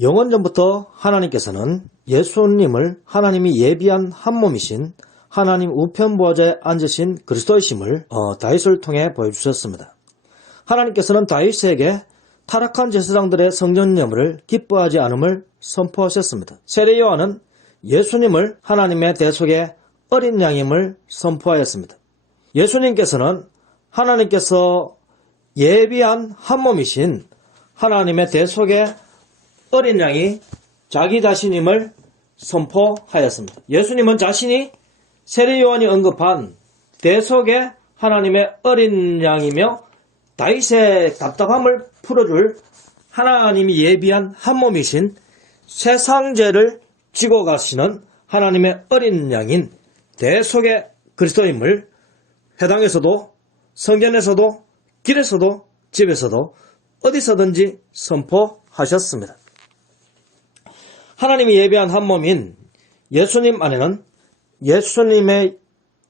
영원전부터 하나님께서는 예수님을 하나님이 예비한 한 몸이신 하나님 우편 보좌에 앉으신 그리스도이심을 다윗을 통해 보여주셨습니다. 하나님께서는 다윗에게 타락한 제사장들의 성전 예물을 기뻐하지 않음을 선포하셨습니다. 세례 요한은 예수님을 하나님의 대속의 어린 양임을 선포하였습니다. 예수님께서는 하나님께서 예비한 한 몸이신 하나님의 대속의 어린 양이 자기 자신임을 선포하였습니다. 예수님은 자신이 세례 요한이 언급한 대속의 하나님의 어린 양이며 다윗의 답답함을 풀어줄 하나님이 예비한 한 몸이신 세상 죄를 지고 가시는 하나님의 어린 양인 대속의 그리스도임을 회당에서도 성전에서도 길에서도 집에서도 어디서든지 선포하셨습니다. 하나님이 예비한 한 몸인 예수님 안에는 예수님의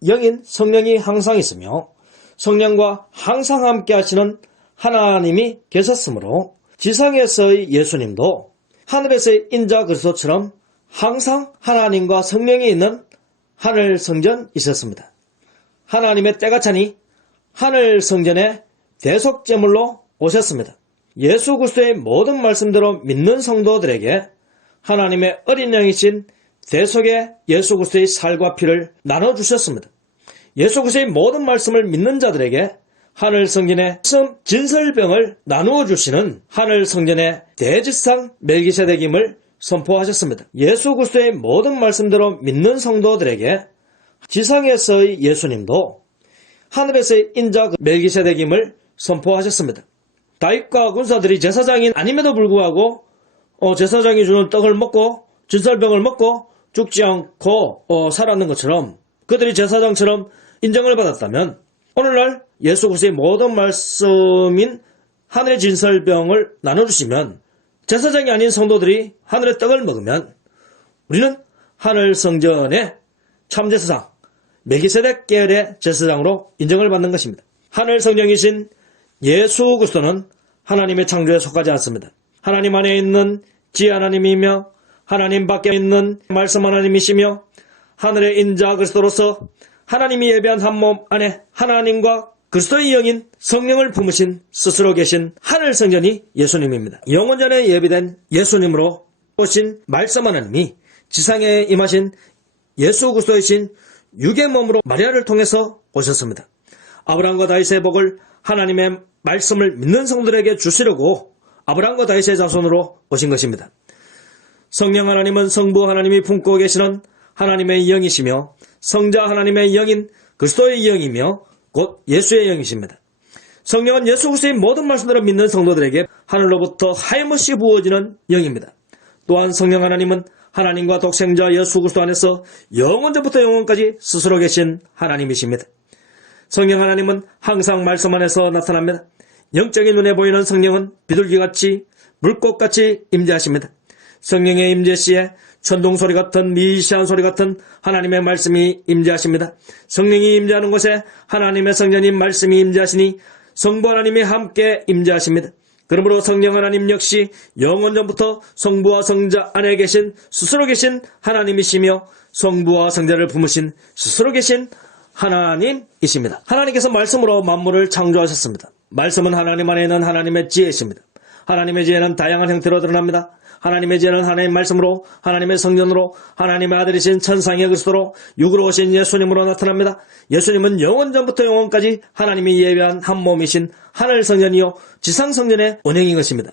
영인 성령이 항상 있으며 성령과 항상 함께 하시는 하나님이 계셨으므로 지상에서의 예수님도 하늘에서의 인자 그리스도처럼 항상 하나님과 성령이 있는 하늘 성전에 있었습니다. 하나님의 때가 차니 하늘 성전에 대속제물로 오셨습니다. 예수 그리스도의 모든 말씀대로 믿는 성도들에게 하나님의 어린 양이신 대속의 예수 그리스도의 살과 피를 나눠주셨습니다. 예수 그리스도의 모든 말씀을 믿는 자들에게 하늘 성전의 진설병을 나누어 주시는 하늘 성전의 대지상 멜기세덱임을 선포하셨습니다. 예수 그리스도의 모든 말씀대로 믿는 성도들에게 지상에서의 예수님도 하늘에서의 인자 멜기세덱임을 선포하셨습니다. 다윗과 군사들이 제사장이 아님에도 불구하고 제사장이 주는 떡을 먹고 진설병을 먹고 죽지 않고 살았는 것처럼 그들이 제사장처럼 인정을 받았다면 오늘날 예수 그리스도의 모든 말씀인 하늘의 진설병을 나눠주시면 제사장이 아닌 성도들이 하늘의 떡을 먹으면 우리는 하늘 성전의 참제사장 멜기세덱 계열의 제사장으로 인정을 받는 것입니다. 하늘 성령이신 예수 그리스도는 하나님의 창조에 속하지 않습니다. 하나님 안에 있는 지혜 하나님이며 하나님 밖에 있는 말씀 하나님이시며 하늘의 인자 그리스도로서 하나님이 예배한 한 몸 안에 하나님과 그리스도의 영인 성령을 품으신 스스로 계신 하늘 성전이 예수님입니다. 영원전에 예비된 예수님으로 오신 말씀 하나님이 지상에 임하신 예수 그리스도이신 육의 몸으로 마리아를 통해서 오셨습니다. 아브라함과 다윗의 복을 하나님의 말씀을 믿는 성도들에게 주시려고 아브라함과 다윗의 자손으로 오신 것입니다. 성령 하나님은 성부 하나님이 품고 계시는 하나님의 영이시며 성자 하나님의 영인 그리스도의 영이며 곧 예수의 영이십니다. 성령은 예수 그리스도의 모든 말씀대로 믿는 성도들에게 하늘로부터 하염없이 부어지는 영입니다. 또한 성령 하나님은 하나님과 독생자 예수 그리스도 안에서 영원전부터 영원까지 스스로 계신 하나님이십니다. 성령 하나님은 항상 말씀 안에서 나타납니다. 영적인 눈에 보이는 성령은 비둘기같이 물꽃같이 임재하십니다. 성령의 임재 시에 천둥소리 같은 미시한 소리 같은 하나님의 말씀이 임재하십니다. 성령이 임재하는 곳에 하나님의 성전인 말씀이 임재하시니 성부 하나님이 함께 임재하십니다. 그러므로 성령 하나님 역시 영원전부터 성부와 성자 안에 계신 스스로 계신 하나님이시며 성부와 성자를 품으신 스스로 계신 하나님이십니다. 하나님께서 말씀으로 만물을 창조하셨습니다. 말씀은 하나님 안에 있는 하나님의 지혜이십니다. 하나님의 지혜는 다양한 형태로 드러납니다. 하나님의 지혜는 하나님의 말씀으로 하나님의 성전으로 하나님의 아들이신 천상의 그리스도로 육으로 오신 예수님으로 나타납니다. 예수님은 영원전부터 영원까지 하나님이 예배한 한 몸이신 하늘 성전이요 지상 성전의 원형인 것입니다.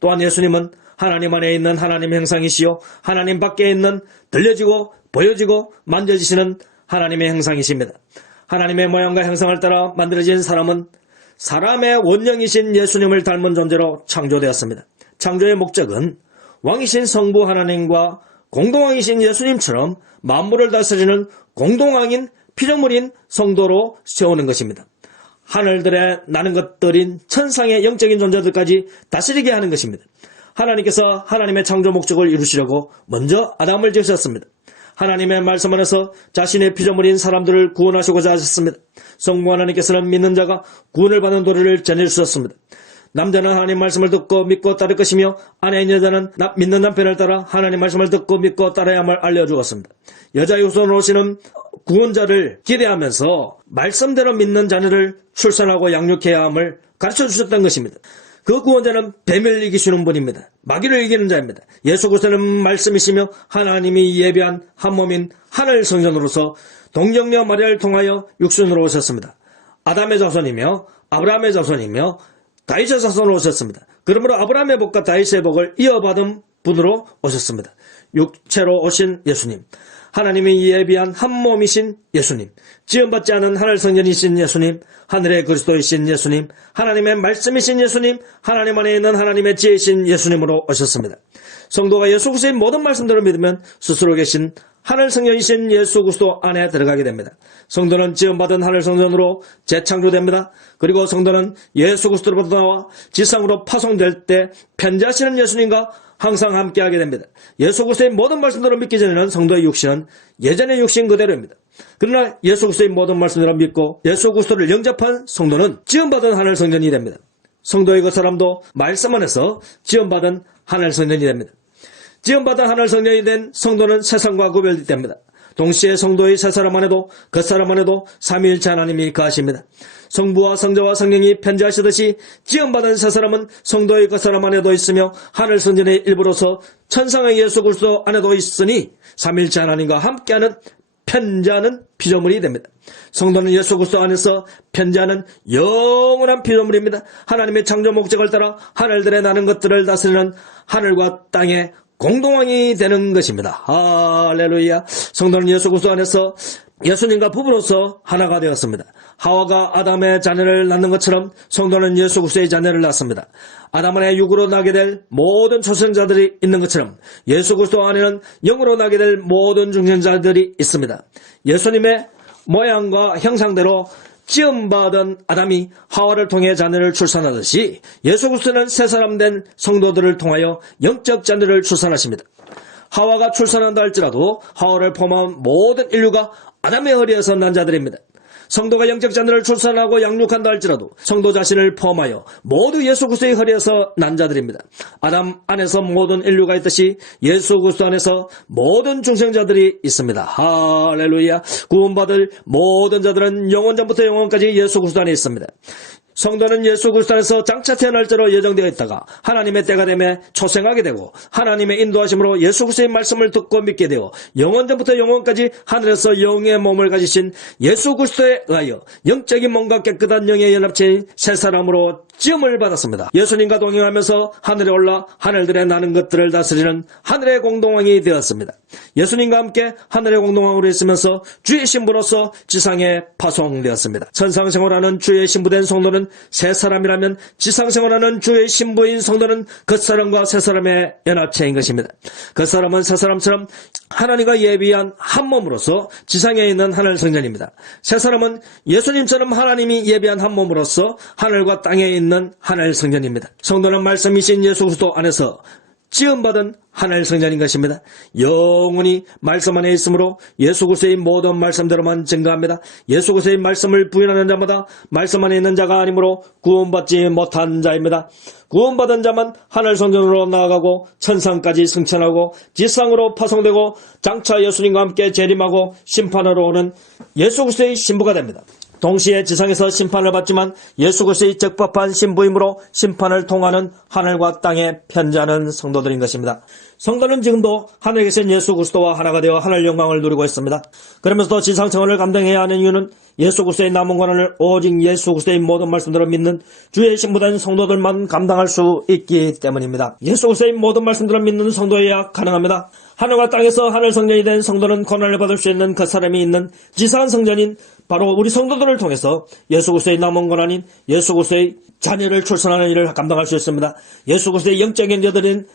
또한 예수님은 하나님 안에 있는 하나님의 형상이시요 하나님 밖에 있는 들려지고 보여지고 만져지시는 하나님의 형상이십니다. 하나님의 모양과 형상을 따라 만들어진 사람은 사람의 원형이신 예수님을 닮은 존재로 창조되었습니다. 창조의 목적은 왕이신 성부 하나님과 공동왕이신 예수님처럼 만물을 다스리는 공동왕인 피조물인 성도로 세우는 것입니다. 하늘들에 나는 것들인 천상의 영적인 존재들까지 다스리게 하는 것입니다. 하나님께서 하나님의 창조 목적을 이루시려고 먼저 아담을 지으셨습니다. 하나님의 말씀 안에서 자신의 피조물인 사람들을 구원하시고자 하셨습니다. 성부 하나님께서는 믿는 자가 구원을 받는 도리를 전해주셨습니다. 남자는 하나님 말씀을 듣고 믿고 따를 것이며 아내인 여자는 믿는 남편을 따라 하나님 말씀을 듣고 믿고 따라야 함을 알려주었습니다. 여자의 후손으로 오시는 구원자를 기대하면서 말씀대로 믿는 자녀를 출산하고 양육해야 함을 가르쳐 주셨던 것입니다. 그 구원자는 뱀을 이기시는 분입니다. 마귀를 이기는 자입니다. 예수 그리스도는 말씀이시며 하나님이 예비한 한 몸인 하늘 성전으로서 동정녀 마리아를 통하여 육신으로 오셨습니다. 아담의 자손이며 아브라함의 자손이며 다윗의 자손으로 오셨습니다. 그러므로 아브라함의 복과 다윗의 복을 이어받은 분으로 오셨습니다. 육체로 오신 예수님, 하나님이 예비한 한 몸이신 예수님, 지음받지 않은 하늘 성전이신 예수님, 하늘의 그리스도이신 예수님, 하나님의 말씀이신 예수님, 하나님 안에 있는 하나님의 지혜이신 예수님으로 오셨습니다. 성도가 예수 그리스도의 모든 말씀들을 믿으면 스스로 계신 하늘 성전이신 예수 그리스도 안에 들어가게 됩니다. 성도는 지음받은 하늘 성전으로 재창조됩니다. 그리고 성도는 예수 그리스도로부터 나와 지상으로 파송될 때 편지하시는 예수님과 항상 함께하게 됩니다. 예수 그리스도의 모든 말씀들을 믿기 전에는 성도의 육신은 예전의 육신 그대로입니다. 그러나 예수 그리스도의 모든 말씀들을 믿고 예수 그리스도를 영접한 성도는 지음받은 하늘 성전이 됩니다. 성도의 그 사람도 말씀 안에서 지음받은 하늘 성전이 됩니다. 지음받은 하늘 성전이 된 성도는 세상과 구별됩니다. 동시에 성도의 세 사람 안에도 그 사람 안에도 삼위일체 하나님이 거하십니다. 성부와 성자와 성령이 편지하시듯이 지음받은 세 사람은 성도의 그 사람 안에도 있으며 하늘 성전의 일부로서 천상의 예수 그리스도 안에도 있으니 삼위일체 하나님과 함께하는 편지하는 피조물이 됩니다. 성도는 예수 그리스도 안에서 편지하는 영원한 피조물입니다. 하나님의 창조 목적을 따라 하늘들에 나는 것들을 다스리는 하늘과 땅의 공동왕이 되는 것입니다. 할렐루야. 성도는 예수 그리스도 안에서 예수님과 부부로서 하나가 되었습니다. 하와가 아담의 자녀를 낳는 것처럼 성도는 예수 그리스도의 자녀를 낳습니다. 아담 안에 육으로 나게 될 모든 초생자들이 있는 것처럼 예수 그리스도 안에는 영으로 나게 될 모든 중생자들이 있습니다. 예수님의 모양과 형상대로 지음받은 아담이 하와를 통해 자녀를 출산하듯이 예수 그리스도는 새 사람 된 성도들을 통하여 영적 자녀를 출산하십니다. 하와가 출산한다 할지라도 하와를 포함한 모든 인류가 아담의 허리에서 난 자들입니다. 성도가 영적 자녀를 출산하고 양육한다 할지라도 성도 자신을 포함하여 모두 예수 그리스도의 허리에서 난 자들입니다. 아담 안에서 모든 인류가 있듯이 예수 그리스도 안에서 모든 중생자들이 있습니다. 할렐루야. 구원받을 모든 자들은 영원전부터 영원까지 예수 그리스도 안에 있습니다. 성도는 예수 그리스도 안에서 장차 태어날 자로 예정되어 있다가 하나님의 때가 되매 초생하게 되고 하나님의 인도하심으로 예수 그리스도의 말씀을 듣고 믿게 되어 영원전부터 영원까지 하늘에서 영의 몸을 가지신 예수 그리스도에 의하여 영적인 몸과 깨끗한 영의 연합체인 새 사람으로 지음을 받았습니다. 예수님과 동행하면서 하늘에 올라 하늘들에 나는 것들을 다스리는 하늘의 공동왕이 되었습니다. 예수님과 함께 하늘의 공동왕으로 있으면서 주의 신부로서 지상에 파송되었습니다. 천상생활하는 주의 신부된 성도는 새 사람이라면 지상생활하는 주의 신부인 성도는 그 사람과 새 사람의 연합체인 것입니다. 그 사람은 새 사람처럼 하나님과 예비한 한 몸으로서 지상에 있는 하늘 성전입니다. 새 사람은 예수님처럼 하나님이 예비한 한 몸으로서 하늘과 땅에 있는 하늘 성전입니다. 성도는 말씀이신 예수 그리스도 안에서 지음받은 하늘 성전인 것입니다. 영원히 말씀 안에 있으므로 예수 그리스도의 모든 말씀대로만 증거합니다. 예수 그리스도의 말씀을 부인하는 자마다 말씀 안에 있는 자가 아니므로 구원받지 못한 자입니다. 구원받은 자만 하늘 성전으로 나아가고 천상까지 승천하고 지상으로 파송되고 장차 예수님과 함께 재림하고 심판하러 오는 예수 그리스도의 신부가 됩니다. 동시에 지상에서 심판을 받지만 예수 그리스도의 적법한 신부이므로 심판을 통하는 하늘과 땅에 편지하는 성도들인 것입니다. 성도는 지금도 하늘에 계신 예수 그리스도와 하나가 되어 하늘 영광을 누리고 있습니다. 그러면서도 지상 생활을 감당해야 하는 이유는 예수 그리스도의 남은 권한을 오직 예수 그리스도의 모든 말씀들을 믿는 주의 신부된 성도들만 감당할 수 있기 때문입니다. 예수 그리스도의 모든 말씀들을 믿는 성도여야 가능합니다. 하늘과 땅에서 하늘 성전이 된 성도는 권한을 받을 수 있는 그 사람이 있는 지상 성전인 바로 우리 성도들을 통해서 예수 그리스도의 남은 권한인 예수 그리스도의 자녀를 출산하는 일을 감당할 수 있습니다. 예수 그리스도의 영적인 자들인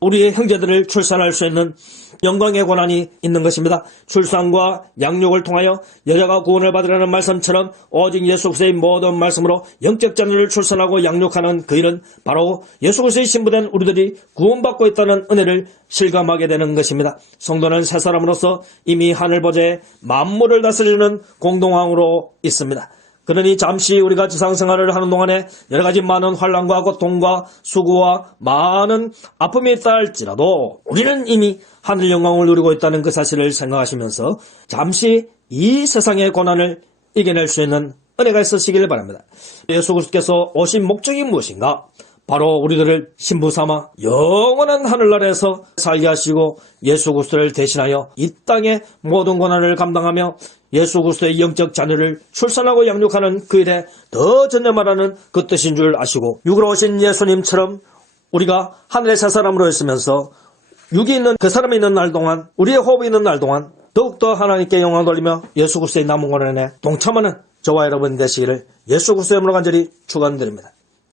우리의 형제들을 출산할 수 있는 영광의 권한이 있는 것입니다. 출산과 양육을 통하여 여자가 구원을 받으라는 말씀처럼 오직 예수 그리스도의 모든 말씀으로 영적 자녀를 출산하고 양육하는 그 일은 바로 예수 그리스도의 신부된 우리들이 구원받고 있다는 은혜를 실감하게 되는 것입니다. 성도는 새 사람으로서 이미 하늘 보좌에 만물을 다스리는 공동왕으로 있습니다. 그러니 잠시 우리가 지상생활을 하는 동안에 여러 가지 많은 환난과 고통과 수고와 많은 아픔이 있다 할지라도 우리는 이미 하늘 영광을 누리고 있다는 그 사실을 생각하시면서 잠시 이 세상의 고난을 이겨낼 수 있는 은혜가 있으시길 바랍니다. 예수 그리스도께서 오신 목적이 무엇인가? 바로 우리들을 신부 삼아 영원한 하늘나라에서 살게 하시고 예수 그리스도를 대신하여 이 땅의 모든 고난을 감당하며 예수 그리스도의 영적 자녀를 출산하고 양육하는 그 일에 더 전념하라는 그 뜻인 줄 아시고 육으로 오신 예수님처럼 우리가 하늘의 새 사람으로 있으면서 육이 있는 그 사람이 있는 날 동안 우리의 호흡이 있는 날 동안 더욱더 하나님께 영광 돌리며 예수 그리스도의 남은 고난에 동참하는 저와 여러분 되시기를 예수 그리스도의 이름으로 간절히 축원드립니다.